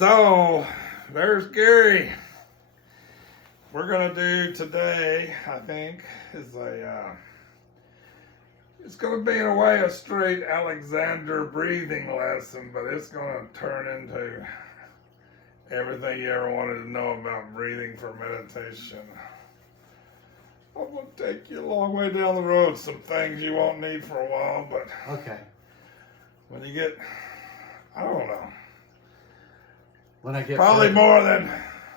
So, there's Gary. We're going to do today, I think, is it's going to be in a way a straight Alexander breathing lesson, but it's going to turn into everything you ever wanted to know about breathing for meditation. I'm going to take you a long way down the road, some things you won't need for a while, but Okay. when you get, I don't know, When I get probably more than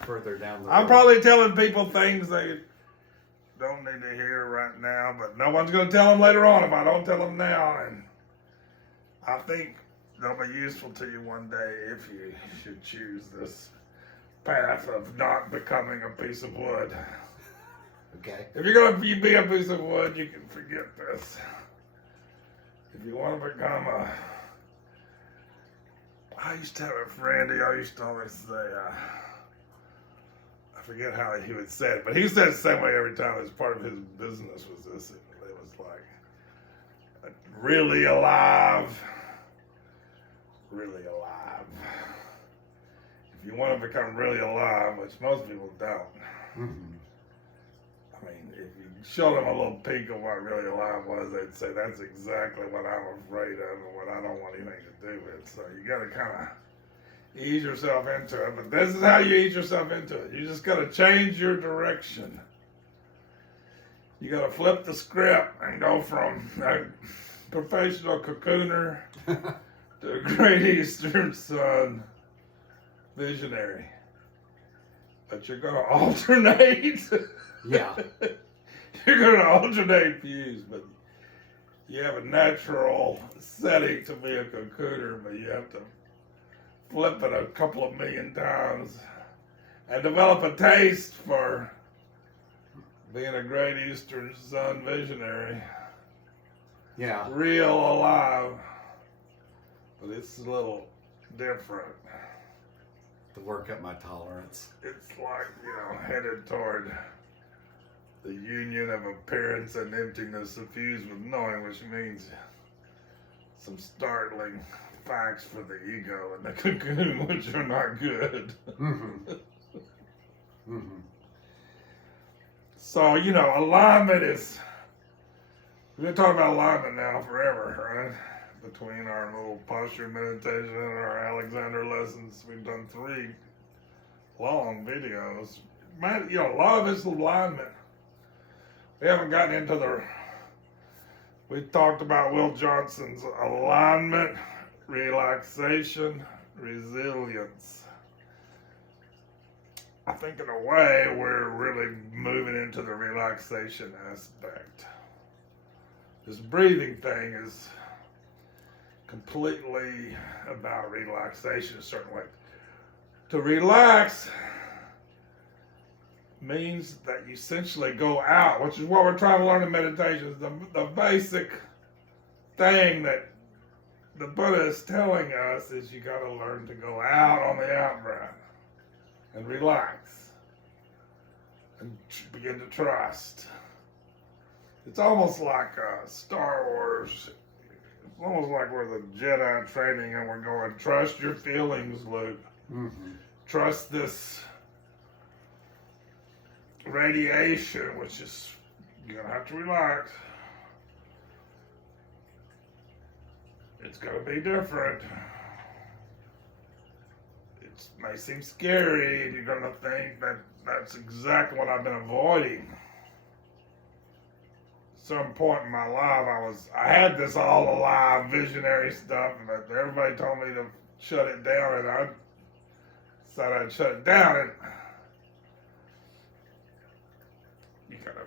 further down the road. I'm probably telling people things they don't need to hear right now, but no one's going to tell them later on if I don't tell them now. And I think they'll be useful to you one day if you should choose this path of not becoming a piece of wood. Okay. If you're going to be a piece of wood, you can forget this. If you want to become I used to have a friend, I used to always say, I forget how he would say it, but he said it the same way every time. As part of his business was this. It was like, really alive. Really alive. If you want to become really alive, which most people don't, I mean, if you showed them a little peek of what really alive was, they'd say, that's exactly what I'm afraid of and what I don't want anything to do with. So you got to kind of ease yourself into it. But this is how you ease yourself into it. You just got to change your direction. You got to flip the script and go from a professional cocooner to a Great Eastern Sun visionary. But you're going to alternate. Yeah. You're going to alternate views, but you have a natural setting to be a cocooner, but you have to flip it a couple of million times and develop a taste for being a Great Eastern Sun visionary. Yeah. Real alive, but it's a little different. To work up my tolerance. It's like, headed toward the union of appearance and emptiness suffused with knowing, which means some startling facts for the ego and the cocoon, which are not good. So, alignment is, we've been talking about alignment now forever, right? Between our little posture meditation and our Alexander lessons, we've done 3 long videos. Man, a lot of it's alignment. We haven't gotten into we talked about Will Johnson's alignment, relaxation, resilience. I think in a way we're really moving into the relaxation aspect. This breathing thing is completely about relaxation in a certain way. To relax means that you essentially go out, which is what we're trying to learn in meditation. The basic thing that the Buddha is telling us is you got to learn to go out on the out breath and relax and begin to trust. It's almost like Star Wars. It's almost like we're the Jedi training and we're going, trust your feelings, Luke. Trust this radiation, which is, you're going to have to relax. It's going to be different. It may seem scary and you're going to think that that's exactly what I've been avoiding. Some point in my life, I had this all alive visionary stuff, but everybody told me to shut it down, and I said I'd shut it down. And you gotta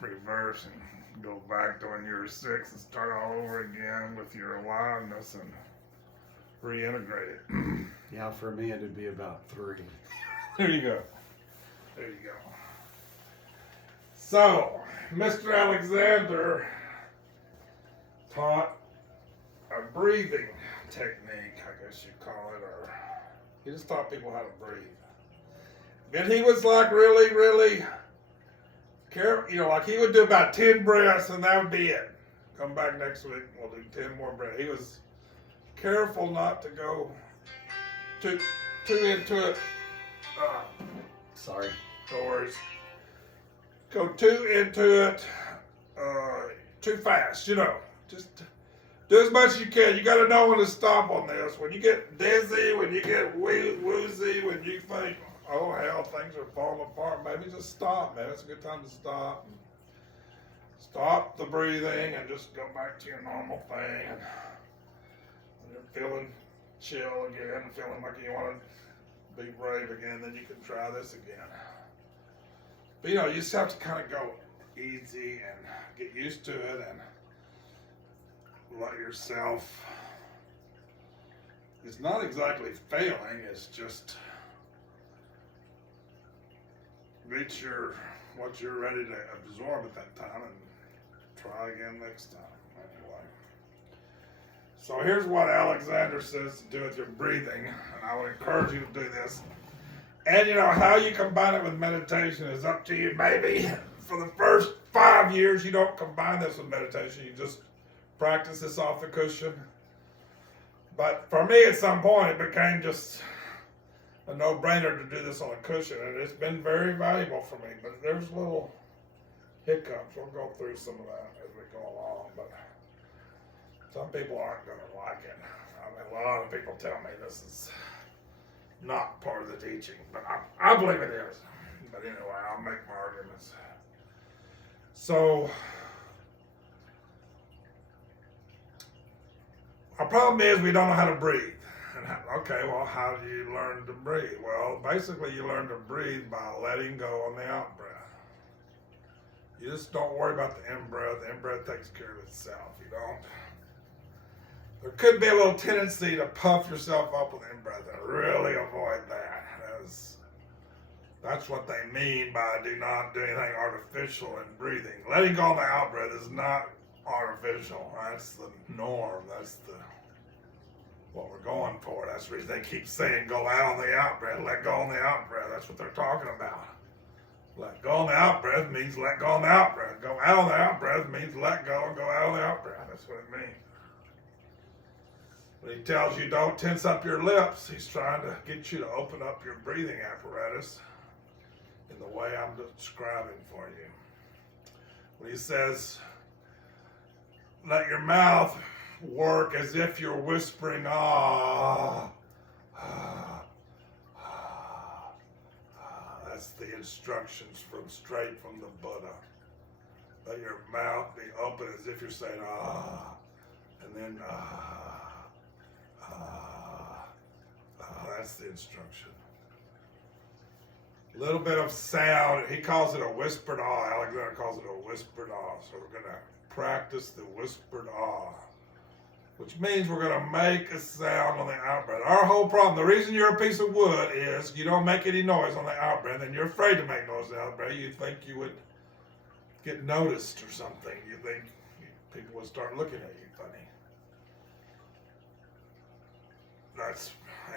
reverse and go back to when you were 6 and start all over again with your aliveness and reintegrate it. Yeah, for me it'd be about 3. There you go. There you go. So, Mr. Alexander taught a breathing technique, I guess you call it, or he just taught people how to breathe. And he was like really, really careful, like he would do about 10 breaths and that would be it. Come back next week, we'll do 10 more breaths. He was careful not to go too too into it. Sorry. No worries. Go too into it, too fast. Just do as much as you can. You got to know when to stop on this. When you get dizzy, when you get woozy, when you think, oh hell, things are falling apart, maybe just stop, man. It's a good time to stop. Stop the breathing and just go back to your normal thing. And when you're feeling chill again, feeling like you want to be brave again, then you can try this again. But you just have to kind of go easy and get used to it and let yourself, it's not exactly failing, it's just reach what you're ready to absorb at that time and try again next time. Anyway. So here's what Alexander says to do with your breathing, and I would encourage you to do this. And how you combine it with meditation is up to you. Maybe for the first 5 years you don't combine this with meditation, you just practice this off the cushion. But for me at some point it became just a no-brainer to do this on a cushion, and it's been very valuable for me. But there's little hiccups. We'll go through some of that as we go along, but some people aren't going to like it. I mean, a lot of people tell me this is not part of the teaching, but I believe it is. But anyway, I'll make my arguments. So, our problem is we don't know how to breathe. Okay, well, how do you learn to breathe? Well, basically you learn to breathe by letting go on the out breath. You just don't worry about the in breath. The in breath takes care of itself. You don't. There could be a little tendency to puff yourself up with in breath and really avoid that. That's what they mean by do not do anything artificial in breathing. Letting go on the out breath is not artificial. That's the norm. That's what we're going for. That's the reason they keep saying go out on the out breath, let go on the out breath. That's what they're talking about. Let go on the out breath means let go on the out breath. Go out on the out breath means let go and go out on the out breath. That's what it means. When he tells you don't tense up your lips, he's trying to get you to open up your breathing apparatus in the way I'm describing for you. When he says let your mouth work as if you're whispering, that's the instructions straight from the Buddha. Let your mouth be open as if you're saying, and then, that's the instruction. A little bit of sound. He calls it a whispered Alexander calls it a whispered So we're going to practice the whispered which means we're going to make a sound on the out breath. Our whole problem, the reason you're a piece of wood is you don't make any noise on the out breath, and you're afraid to make noise on the out breath. You think you would get noticed or something. You think people would start looking at you funny.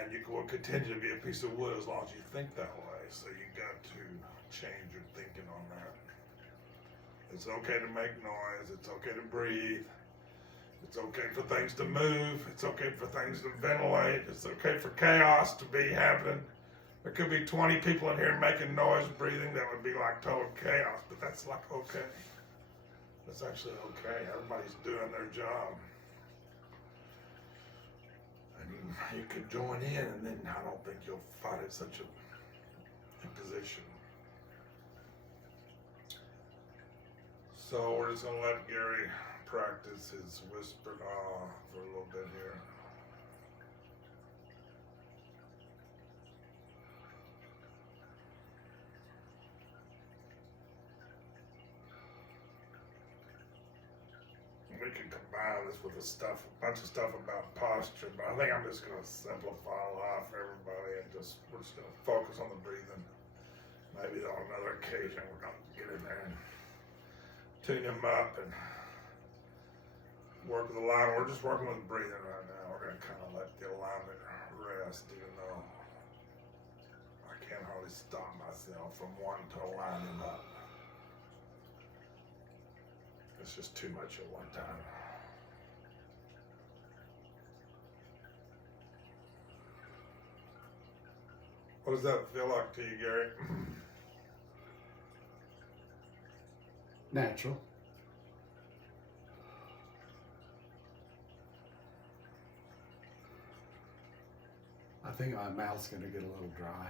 And you will continue to be a piece of wood as long as you think that way. So you got to change your thinking on that. It's okay to make noise. It's okay to breathe. It's okay for things to move. It's okay for things to ventilate. It's okay for chaos to be happening. There could be 20 people in here making noise, breathing. That would be like total chaos, but that's like okay. That's actually okay. Everybody's doing their job. And you could join in, and then I don't think you'll find it such a imposition. So we're just going to let Gary practice his whispered for a little bit here. We can combine this with a bunch of stuff about posture, but I think I'm just going to simplify life for everybody and we're just going to focus on the breathing. Maybe on another occasion we're going to get in there and tune him up and work with the alignment. We're just working with the breathing right now. We're going to kind of let the alignment rest, even though I can't hardly stop myself from wanting to align him up. It's just too much at one time. What does that feel like to you, Gary? Natural. I think my mouth's going to get a little dry.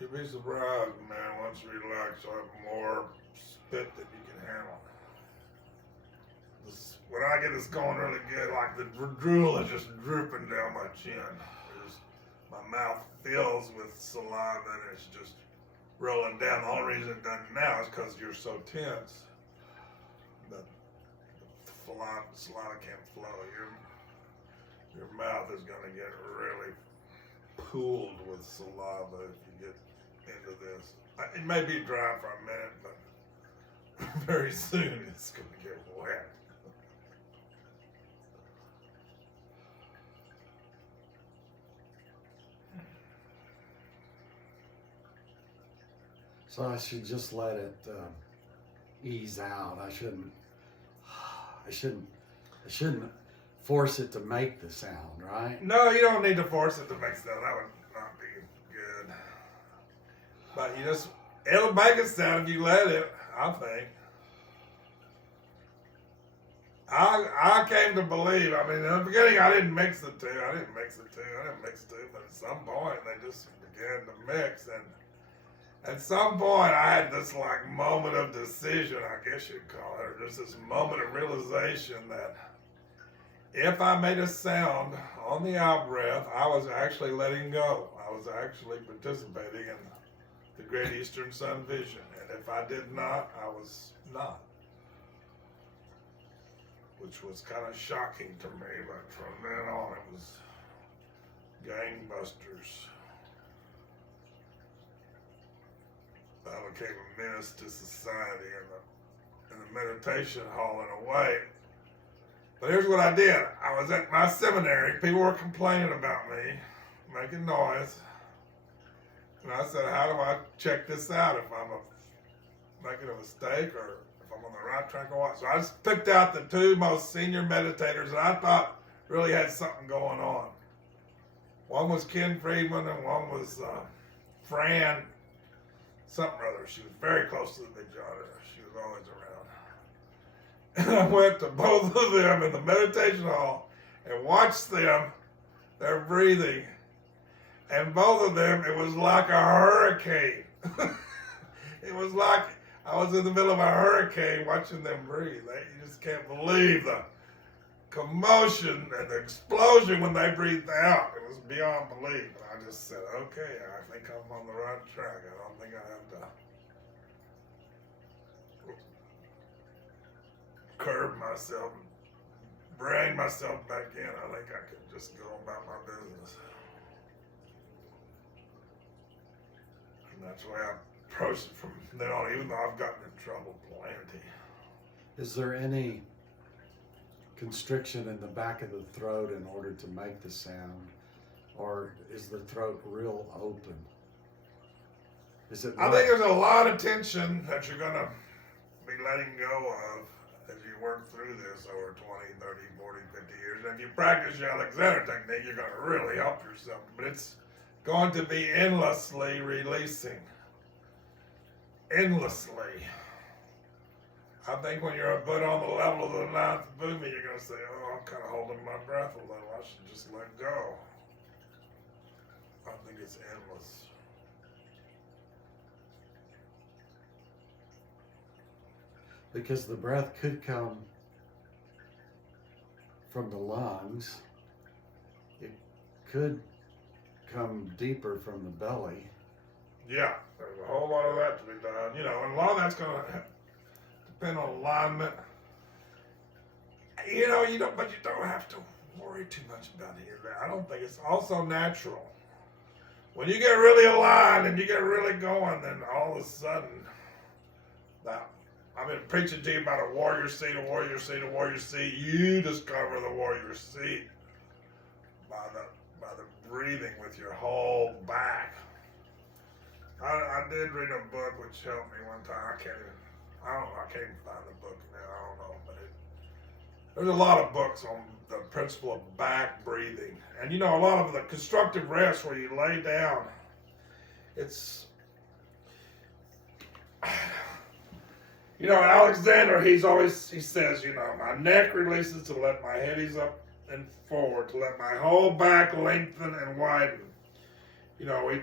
You'd be surprised, man, once you relax, you'll have more spit than you can handle. When I get this going really good, like the drool is just drooping down my chin. My mouth fills with saliva and it's just rolling down. The only reason it doesn't now is because you're so tense that the saliva can't flow. Your mouth is going to get really pooled with saliva if you get into this. It may be dry for a minute, but very soon it's going to get wet. So I should just let it ease out. I shouldn't force it to make the sound, right? No, you don't need to force it to make sound. That would not be good. But it'll make a sound if you let it, I think. I came to believe, I mean, in the beginning I didn't mix the two. But at some point they just began to mix. And at some point I had this like moment of decision, I guess you'd call it, or just this moment of realization that if I made a sound on the out breath, I was actually letting go. I was actually participating in the Great Eastern Sun vision. And if I did not, I was not. Which was kind of shocking to me, but from then on it was gangbusters. I became a menace to society in the meditation hall in a way. But here's what I did. I was at my seminary. People were complaining about me, making noise. And I said, how do I check this out if I'm making a mistake or if I'm on the right track or what? So I just picked out the two most senior meditators that I thought really had something going on. One was Ken Friedman and one was Fran something or other. She was very close to the Big John. She was always around. And I went to both of them in the meditation hall and watched them, their breathing. And both of them, it was like a hurricane. It was like I was in the middle of a hurricane watching them breathe. You just can't believe the commotion and the explosion when they breathed out. It was beyond belief. And I just said, okay, I think I'm on the right track. I don't think I have to curb myself, bring myself back in. I think I can just go about my business. And that's the way I approached it from then on, even though I've gotten in trouble plenty. Is there any constriction in the back of the throat in order to make the sound? Or is the throat real open? Is it? I think there's a lot of tension that you're going to be letting go of as you work through this over 20, 30, 40, 50 years. And if you practice your Alexander technique, you're going to really help yourself. But it's going to be endlessly releasing. Endlessly. I think when you're a put on the level of the ninth movement, you're going to say, oh, I'm kind of holding my breath a little. I should just let go. I think it's endless. Because the breath could come from the lungs. It could come deeper from the belly. Yeah, there's a whole lot of that to be done. You know, and a lot of that's going to depend on alignment. You know, but you don't have to worry too much about any of that. I don't think it's also natural. When you get really aligned and you get really going, then all of a sudden, I've been preaching to you about a warrior seat, a warrior seat, a warrior seat. You discover the warrior seat by the breathing with your whole back. I did read a book which helped me one time. I can't even find the book now. I don't know, there's a lot of books on the principle of back breathing. And you know, a lot of the constructive rest where you lay down, it's, you know, Alexander, he says, you know, my neck releases to let my head ease up and forward, to let my whole back lengthen and widen. You know,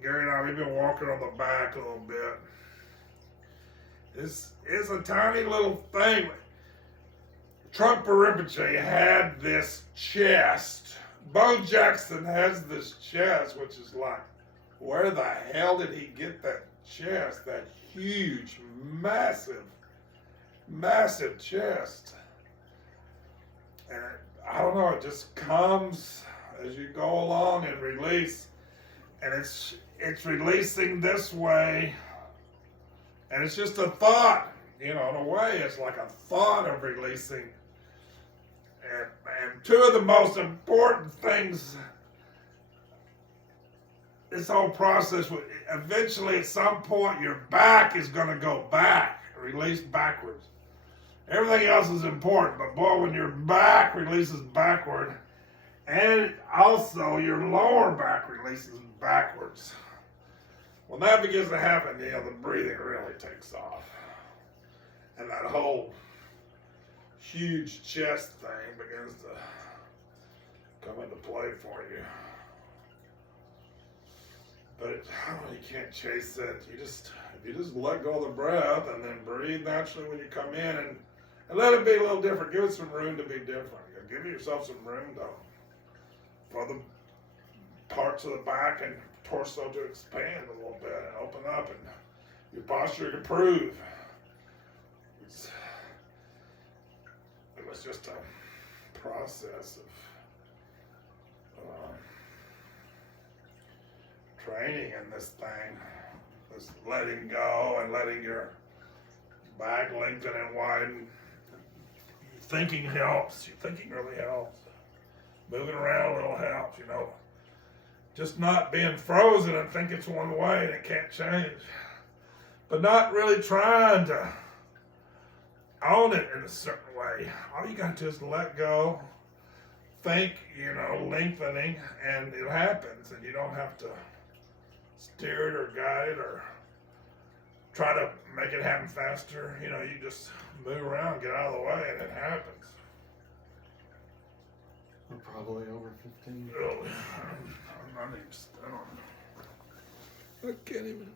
Gary and I, we've been walking on the back a little bit. This is a tiny little thing. Trungpa Rinpoche had this chest. Bo Jackson has this chest, which is like, where the hell did he get that chest? That huge, massive, massive chest. And I don't know, it just comes as you go along and release. And it's releasing this way. And it's just a thought, you know, in a way, it's like a thought of releasing. And two of the most important things, this whole process, eventually at some point your back is going to go back, release backwards. Everything else is important, but boy, when your back releases backward, and also your lower back releases backwards, when that begins to happen, you know, the breathing really takes off. And that whole huge chest thing begins to come into play for you. But you can't chase it. If you just let go of the breath and then breathe naturally when you come in and let it be a little different. Give it some room to be different. Give yourself some room though for the parts of the back and torso to expand a little bit and open up and your posture to improve. It was just a process of training in this thing, this letting go and letting your back lengthen and widen. Thinking helps. Thinking really helps. Moving around a little helps, you know. Just not being frozen and think it's one way and it can't change. But not really trying to own it in a certain way. All you got to do is let go, think, you know, lengthening, and it happens. And you don't have to steer it or guide it or try to make it happen faster. You know, you just move around, get out of the way, and it happens. We're probably over 15. Oh, I'm not even, I can't even.